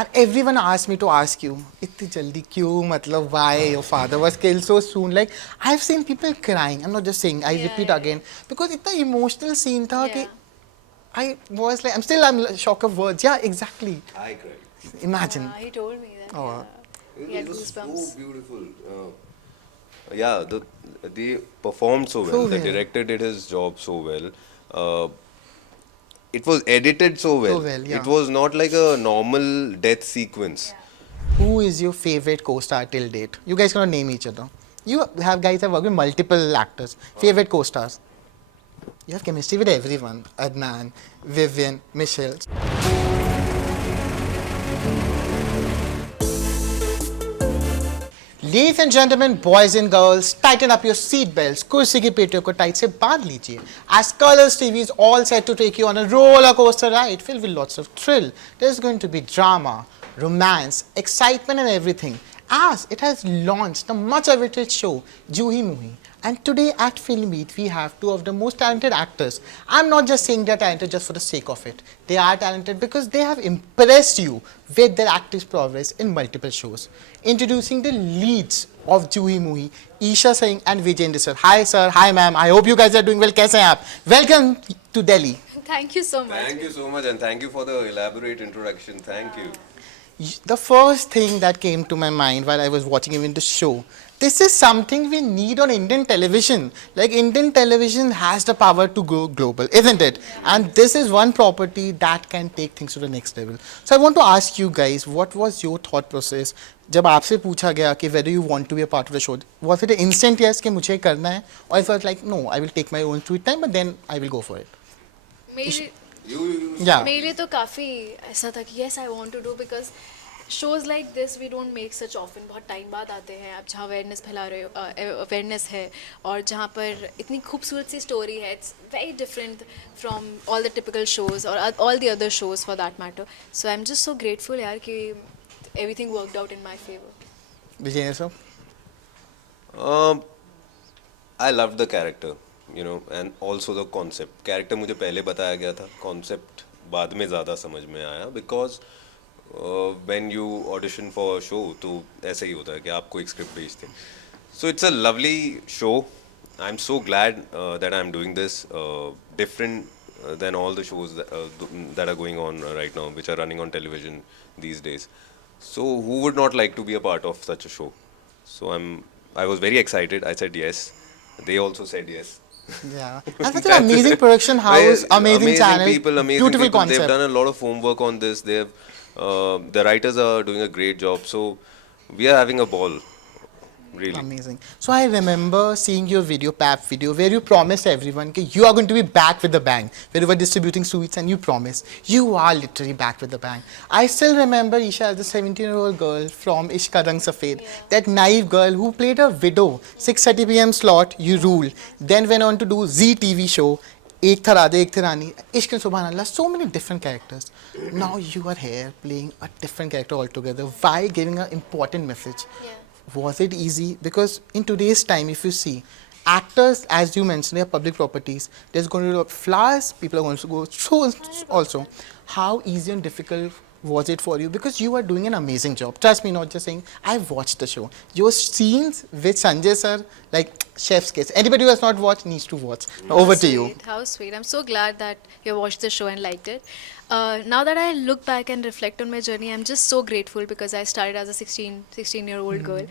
And everyone asked me to ask you, इतनी जल्दी क्यों? मतलब why your father was killed so soon? Like I've seen people crying. I'm not just saying. I Yeah, repeat yeah, again because इतना emotional scene था yeah. कि I was like, I'm shocked of words. Yeah, exactly. I cried. Imagine. Yeah, he told me that. Oh. Yeah. He It had was goosebumps. so beautiful. Yeah, they performed so well. So The well. director did his job so well. Uh, it was edited so well. So well, yeah. It was not like a normal death sequence. Who is your favorite co-star till date? You guys cannot name each other. You have guys have worked with multiple actors. Favorite co-stars? You have chemistry with everyone. Adnan, Vivian, Michelle. Ladies and gentlemen, boys and girls, tighten up your seat belts. कुर्सी की पेटियों को tight से बांध लीजिए. As Colors TV is all set to take you on a roller coaster ride filled with lots of thrill. There's going to be drama, romance, excitement and everything. As it has launched the much awaited show, Juhi Muhi. And today at Film Beat, we have two of the most talented actors. I'm not just saying they're talented just for the sake of it. They are talented because they have impressed you with their acting prowess in multiple shows. Introducing the leads of Juhi Muhi, Isha Singh and Vijayendra sir. Hi sir, hi ma'am. I hope you guys are doing well. कैसे हैं आप? Welcome to Delhi. Thank you so much. Thank you so much, and thank you for the elaborate introduction. Thank you. The first thing that came to my mind while I was watching even the show, this is something we need on Indian television. Like Indian television has the power to go global, isn't it? And this is one property that can take things to the next level. So I want to ask you guys, what was your thought process जब आपसे पूछा गया कि whether you want to be a part of the show? Was it an instant yes कि मुझे करना है? Or it was like no, I will take my own sweet time, but then I will go for it. मेरे Yeah. मेरे लिए तो काफ़ी ऐसा था कि yes I want to do because shows like this we don't make such often. बहुत time बाद आते हैं आप जहाँ अवेयरनेस फैला रहे हो अवेयरनेस है और जहाँ पर इतनी खूबसूरत सी स्टोरी है. It's very different from all the typical shows और all the other shows for that matter. So I am just so grateful यार कि everything worked out in my favour. Vijay sir? I loved the character, you know, and also the concept. Character मुझे पहले बताया गया था, concept बाद में ज़्यादा समझ में आया because when you audition for a show तो ऐसा ही होता है कि आपको एक script भेजते हैं. So it's a lovely show. I'm so glad that I'm doing this. Different than all the shows that are going on right now, which are running on television these days. So who would not like to be a part of such a show? So I was very excited. I said yes. They also said yes. Yeah. And such an amazing production house, amazing channel, people, amazing beautiful people. concept. They've done a lot of homework on this. The writers are doing a great job. So we are having a ball, really. Amazing. So I remember seeing your video, PAP video, where you promised everyone that you are going to be back with the bang. Where you were distributing sweets and you promised. You are literally back with the bang. I still remember Isha as a 17-year-old girl from Ishq Rang Safed. That naive girl who played a widow. 6:30 p.m. slot, you rule. Then went on to do Z TV show. एक था राधे एक थे रानी इश्क सुभान अल्लाह so many different characters. Now you are here playing a different character altogether while giving an important message. Was it easy? Because in today's time, if you see, actors, as you mentioned, they are public properties. There's going to be flowers, people are going to go shows also. How easy and difficult was it for you? Because you are doing an amazing job. Trust me, not just saying, I've watched the show. Your scenes with Sanjay sir, like chef's kiss. Anybody who has not watched needs to watch. Over to you. How sweet. I'm so glad that you watched the show and liked it. Now that I look back and reflect on my journey, I'm just so grateful because I started as a 16-year-old girl.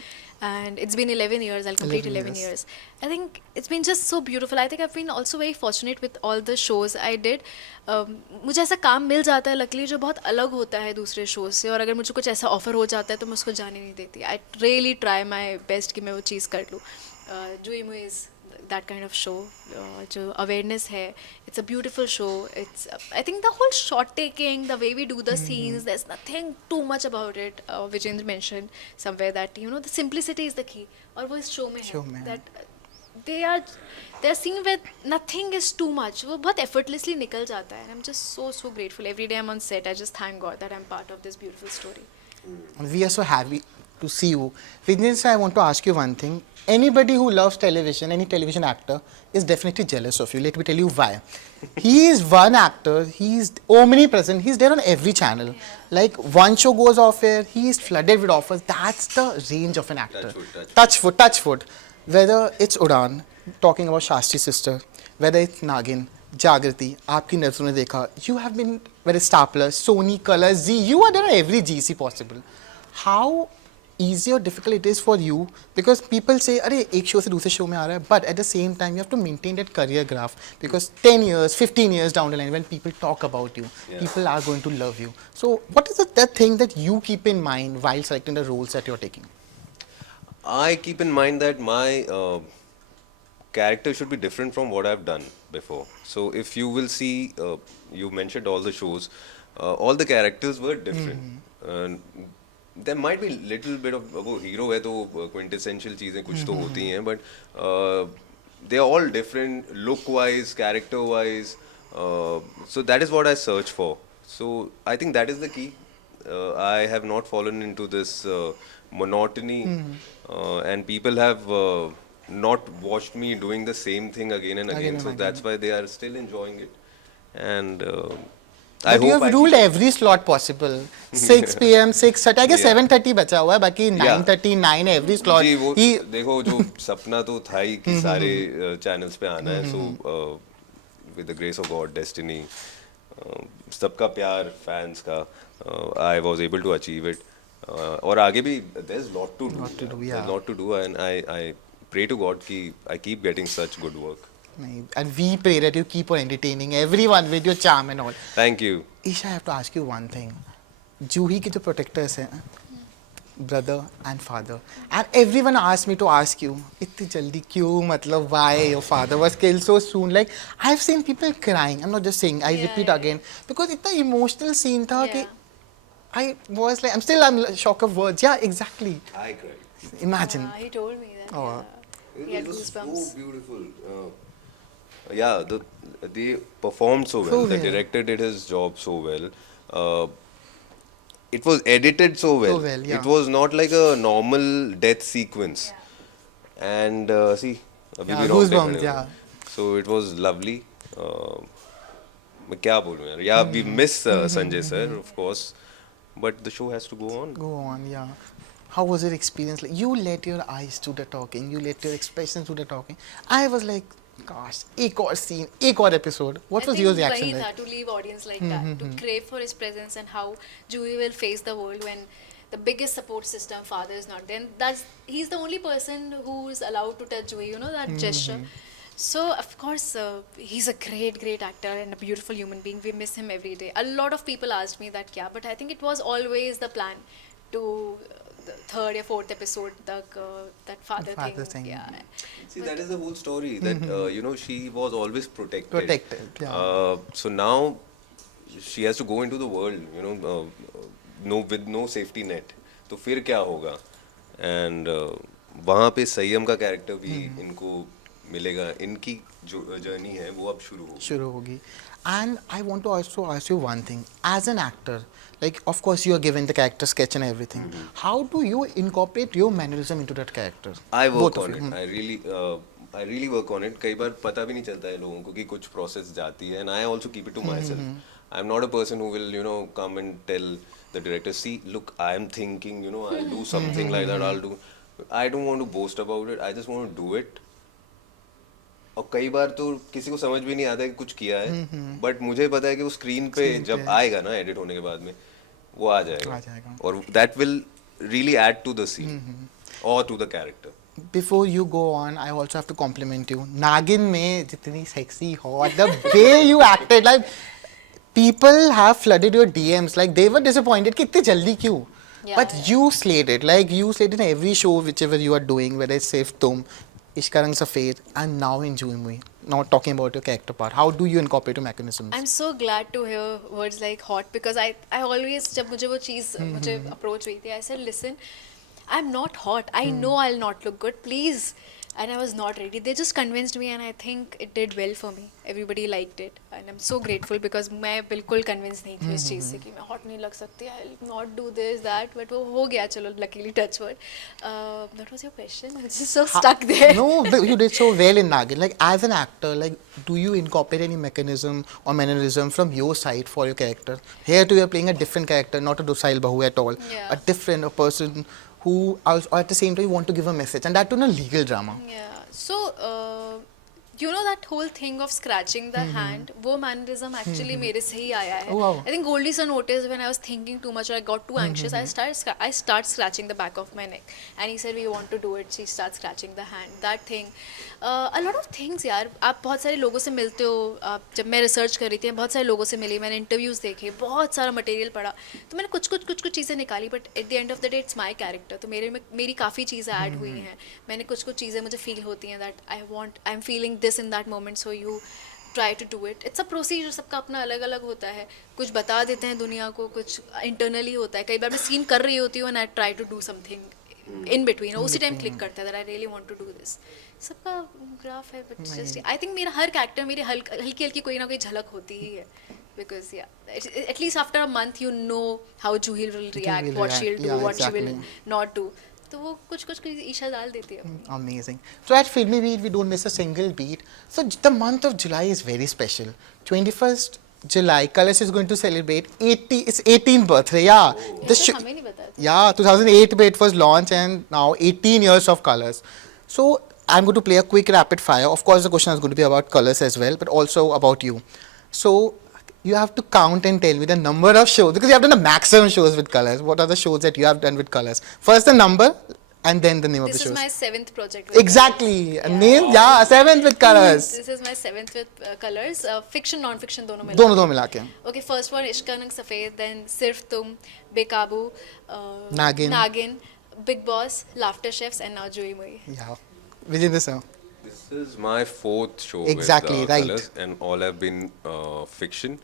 And it's been 11 years. I'll complete 11 years. I think it's been just so beautiful. I think I've been also very fortunate with all the shows I did. मुझे ऐसा काम मिल जाता है luckily जो बहुत अलग होता है दूसरे shows से और अगर मुझे कुछ ऐसा offer हो जाता है तो मैं उसको जाने नहीं देती. I really try my best कि मैं वो चीज़ कर लूँ. Juhi Muhi is that kind of show. जो awareness है, it's a beautiful show. It's I think the whole shot taking, the way we do the scenes, there's nothing too much about it. Vijayendra mentioned somewhere that you know the simplicity is the key. और वो इस show में है that they are seen with nothing is too much. वो बहुत effortlessly निकल जाता है. And I'm just so grateful. Every day I'm on set, I just thank God that I'm part of this beautiful story. We are so happy. to see you. Vijay sir, I want to ask you one thing. Anybody who loves television, any television actor, is definitely jealous of you. Let me tell you why. He is one actor, he's omnipresent, he's there on every channel. Like one show goes off air, he is flooded with offers. That's the range of an actor. Touch foot. Whether it's Udan, talking about Shastri sister, whether it's Nagin, Jagrati, आपकी नज़रों ने देखा, you have been, whether it's Star Plus, Sony, Colors, Z, you are there on every GC possible. How easy or difficult it is for you, because people say अरे एक show से दूसरे show में आ रहा है, but at the same time you have to maintain that career graph, because 10 years 15 years down the line when people talk about you, people are going to love you. So what is that thing that you keep in mind while selecting the roles that you're taking? I keep in mind that my character should be different from what I've done before. So if you will see, you mentioned all the shows, all the characters were different. And there might be little bit of वो hero है तो quintessential चीजें कुछ तो होती हैं, but they are all different look wise, character wise. So that is what I search for. So I think that is the key. I have not fallen into this monotony, and people have not watched me doing the same thing again and again. So that's why they are still enjoying it. And I But you hope have ruled every slot possible. 6 p.m., 6:30. I guess 7:30 बचा हुआ है. बाकी 9:30, 9 every slot. जी वो He देखो जो सपना तो था ही कि सारे चैनल्स पे आना है. So with the grace of God, destiny, सबका प्यार फैंस का, I was able to achieve it. और आगे भी there's lot to do. There's lot to do, and I pray to God कि I keep getting such good work. नहीं, and we pray that you keep on entertaining everyone with your charm and all. Thank you. Isha, I have to ask you one thing. जूही के जो protectors हैं, brother and father, and everyone asked me to ask you, इतनी जल्दी क्यों? मतलब why your father was killed so soon? Like I've seen people crying. I'm not just saying. I repeat again because इतना emotional scene था कि I was like, I'm shocked of words. Yeah, exactly. I cried. Imagine. He told me that. Oh. He had It was goosebumps. so beautiful. Yeah, they performed so well. So The well. director did his job so well. It was edited so well. So well, yeah. It was not like a normal death sequence. And see, अभी Yeah, भी रोंगटे goosebumps, खड़े हो yeah. गए. So it was lovely. मैं क्या बोलूँ यार? Yeah, we miss Sanjay sir, of course, but the show has to go on. Go on, yeah. How was your experience? Like you let your eyes do the talking, you let your expressions do the talking. I was like, gosh, एक और scene, एक और episode. What was your reaction वही था like? to leave audience like that, to crave for his presence and how Juhi will face the world when the biggest support system, father, is not there. And he's the only person who is allowed to touch Juhi, you know, that gesture. So of course he's a great actor and a beautiful human being. We miss him every day. A lot of people asked me that but I think it was always the plan to the third or fourth episode that father thing. Yeah. See, that is the whole story. That you know, she was always protected. Protected, yeah. So now she has to go into the world. You know, with no safety net. तो फिर क्या होगा? And वहाँ पे संयम का character भी इनको मिलेगा. इनकी जो जर्नी है वो अब शुरू होगी. And I want to also ask you one thing. As an actor, like of course you are given the character sketch and everything. How do you incorporate your mannerism into that character? I work Both of on you. it. I really work on it. कई बार पता भी नहीं चलता है लोगों को कि कुछ process जाती है. And I also keep it to myself. I'm not a person who will, you know, come and tell the director, see, look, I'm thinking, you know, I'll do something like that. I don't want to boast about it. I just want to do it. और कई बार तो किसी को समझ भी नहीं आता कि कुछ किया है, बट मुझे पता है कि वो स्क्रीन पे जब आएगा ना एडिट होने के बाद में वो आ जाएगा और that will really add to the scene और to the character. Before you go on, I also have to compliment you. Nagin में जितनी sexy hot, the way you acted, like people have flooded your DMs, like they were disappointed कि इतनी जल्दी क्यों? But you slayed it, like you slayed in every show whichever you are doing, whether it's Sif Tum, Ishka Rang Safed, and now in Jui Mui. Now talking about your character part, how do you incorporate your mechanisms? I'm so glad to hear words like hot because I always जब मुझे वो चीज़ मुझे approach हुई थी, I said listen, I'm not hot. I know I'll not look good. Please and I was not ready. They just convinced me, and I think it did well for me. Everybody liked it, and I'm so grateful because मैं बिल्कुल convinced नहीं थी उस चीज़ से कि मैं hot नहीं लग सकती. I'll not do this that, but वो हो गया चलो luckily touch wood. That was your question. I'm just so stuck there. No, you did so well in Nagin. Like as an actor, like do you incorporate any mechanism or mannerism from your side for your character? Here too, you're playing a different character, not a docile bahu at all. Yeah. A different, a person who also at the same time you want to give a message, and that too in a legal drama. Yeah. So, you know that whole thing of scratching the hand, वो mannerism actually मेरे से ही आया है. Oh, wow. I think Goldie sir noticed when I was thinking too much or I got too anxious, I start scratching the back of my neck, and he said we want to do it. She starts scratching the hand. That thing, a lot of things यार. आप बहुत सारे लोगों से मिलते हो. जब मैं रिसर्च कर रही थी, बहुत सारे लोगों से मिली, मैंने इंटरव्यूज़ देखे, बहुत सारा मटेरियल पढ़ा, तो मैंने कुछ चीज़ें निकाली. But at the end of the day it's my character. तो मेरी काफ़ी चीज़ें ऐड हुई हैं. मैंने कुछ चीज़ें मुझे फील होती हैं that I am feeling this in that moment, so you try to do it. It's a procedure, सबका अपना अलग अलग होता है. कुछ बता देते हैं दुनिया को, कुछ इंटरनली होता है. कई बार मैं सीन कर रही होती हूँ and I try to do something in between, उसी टाइम क्लिक करता है that I really want to do this. सबका ग्राफ है, बट जस्ट आई थिंक मेरा हर कैरेक्टर मेरी हल्की हल्की कोई ना कोई झलक होती ही है. Because at least after a month you know how Juhi will react, will what react. she'll do, Yeah, what she will exactly. not do. तो वो कुछ ईशा डाल देती है. Amazing. So at Filmy Beat, we don't miss a single beat. So the month of July is very special. 21st July, Colors is going to celebrate its 18th birthday. Yeah. ये तो हमें नहीं बताया था. Yeah, 2008 में it was launched and now 18 years of Colors. So I'm going to play a quick rapid fire. Of course, the question is going to be about Colors as well, but also about you. So you have to count and tell me the number of shows, because you have done the maximum shows with Colors. What are the shows that you have done with Colors? First the number and then the name of This the is shows. my 7th project. With Exactly. Colours. A name, yeah, 7th with Colors. This is my 7th with Colors. Fiction, non-fiction दोनों मिला. दोनों मिला के. Okay, first one इश्क का रंग सफ़ेद, then सिर्फ तुम, बेकाबू, नागिन, Big Boss, Laughter Chefs, and now Jui Mui. Yeah. Vijay sir. This is my fourth show Exactly, with right. Colors, and all have been fiction.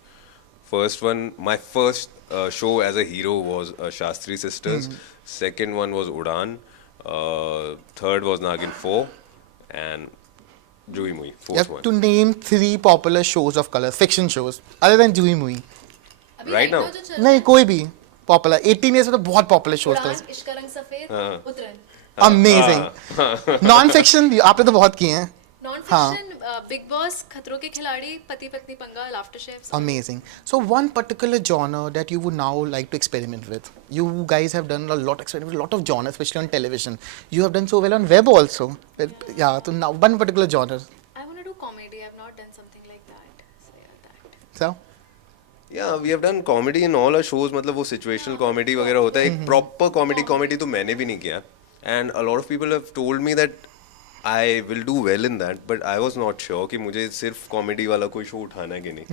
First one, my first show as a hero was Shastri Sisters. Second one was Udan. Third was Nagin 4, and Jui Mui, You fourth have one. to name 3 popular shows of Colors, fiction shows, other than Jui Mui. अभी Right now? जो चल नहीं कोई भी popular. 18 years में तो बहुत popular shows उड़ान, Colors. इश्क का रंग सफ़ेद, उतरन. Amazing. Non-fiction आपने तो बहुत किए हैं. Non-fiction, Big Boss, खतरों के खिलाड़ी, पति पत्नी पंगा, Laughter Chefs. Amazing. So one particular genre that you would now like to experiment with. You guys have done a lot experiment with a lot of genres, especially on television. You have done so well on web also. Yeah. So now one particular genre. I want to do comedy. I've not done something like that. So yeah, that. So Yeah, we have done comedy in all our shows. मतलब वो situational comedy वगैरह होता है. एक proper comedy तो मैंने भी नहीं किया. And a lot of people have told me that I will do well in that, but I was not sure कि मुझे सिर्फ comedy वाला कोई show उठाना है कि नहीं.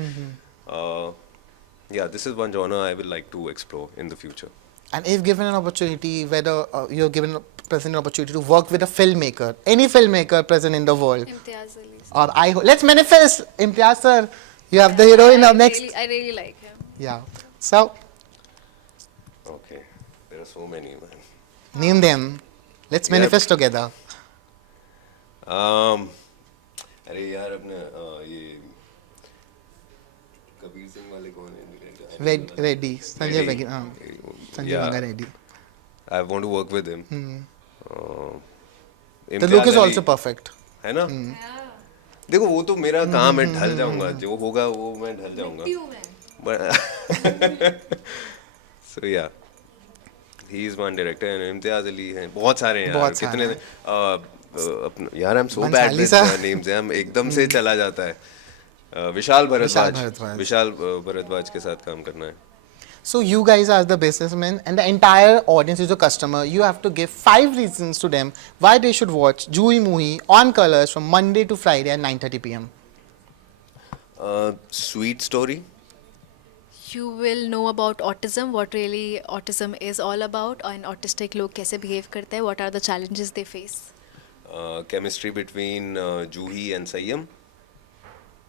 Yeah, this is one genre I will like to explore in the future. and if given an opportunity, whether you're given present an opportunity to work with a filmmaker, any filmmaker present in the world, Imtiaz Ali. or let's manifest Imtiaz sir. You have the heroine of next. I really like him. Yeah. So Okay, there are so many, man. name them. Let's Yeah. manifest together. अरे यार अपने ये कबीर सिंह वाले कौन है? Reddy. Sanjay Reddy. Begin. Sanjay Yeah. Banga Reddy. I want to work with him. The look is also perfect. है ना? देखो वो तो मेरा काम है, ढल जाऊंगा, जो होगा वो मैं ढल जाऊंगा. So yeah, he is one director and Imtiaz Ali हैं, बहुत सारे हैं यार, बहुत कितने अपना यार I'm so bad Bhansali with सा। names हैं, हम एकदम से चला जाता है. विशाल भारद्वाज। भरद्वाज के साथ काम करना है. So you guys are the businessmen and the entire audience is your customer. You have to give 5 reasons to them why they should watch Jui Muhi on Colors from Monday to Friday at 9:30 p.m. Sweet story. You will know about autism, what really autism is all about, and autistic लोग कैसे behave करते हैं, what are the challenges they face. Chemistry between Juhi and Sayyam.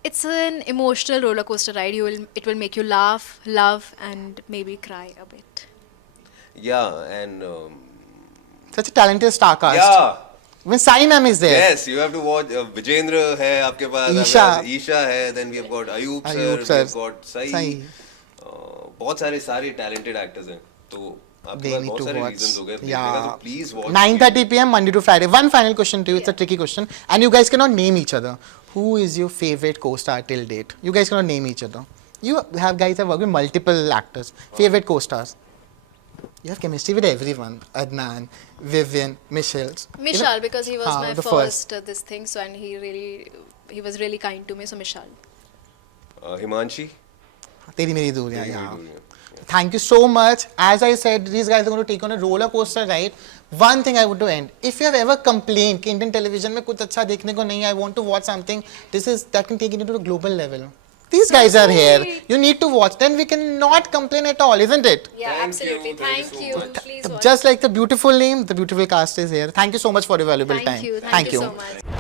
It's an emotional roller coaster ride. It will make you laugh, love, and maybe cry a bit. Yeah, and Such a talented star cast. yeah, When Sai ma'am is there. Yes, you have to watch. Vijendra है आपके पास. Isha. Isha है. Then we have got Ayub sir. Ayub We sir. have got Sai. Sai. बहुत सारे talented actors हैं. तो आपके They pass need बहुत to सारे watch. reasons हो गए. Yeah. तो please watch. 9:30 p.m. Monday to Friday. One final question to you. It's a tricky question, and you guys cannot name each other. Who is your favorite co-star till date? You guys cannot name each other. You guys have worked with multiple actors. Favorite co-stars? You have chemistry with everyone. Adnan, Vivian, Michelle. Mishal, because he was हाँ, my the first this thing, so and he was really kind to me, so Mishal. Himanshi. तेरी मेरी दूरियां, तेरी मेरी yeah. दूरियां. Thank you so much. As I said, these guys are going to take on a roller coaster ride. One thing I would to end. If you have ever complained कि Indian television में कुछ अच्छा देखने को नहीं है, I want to watch something, that can take it into a global level. These guys are here. You need to watch. Then we cannot complain at all, isn't it? Yeah, Thank absolutely. you, thank Thank you you. so much. Please watch. Just like the beautiful name, the beautiful cast is here. Thank you so much for your valuable time. Thank you. Thank you so much.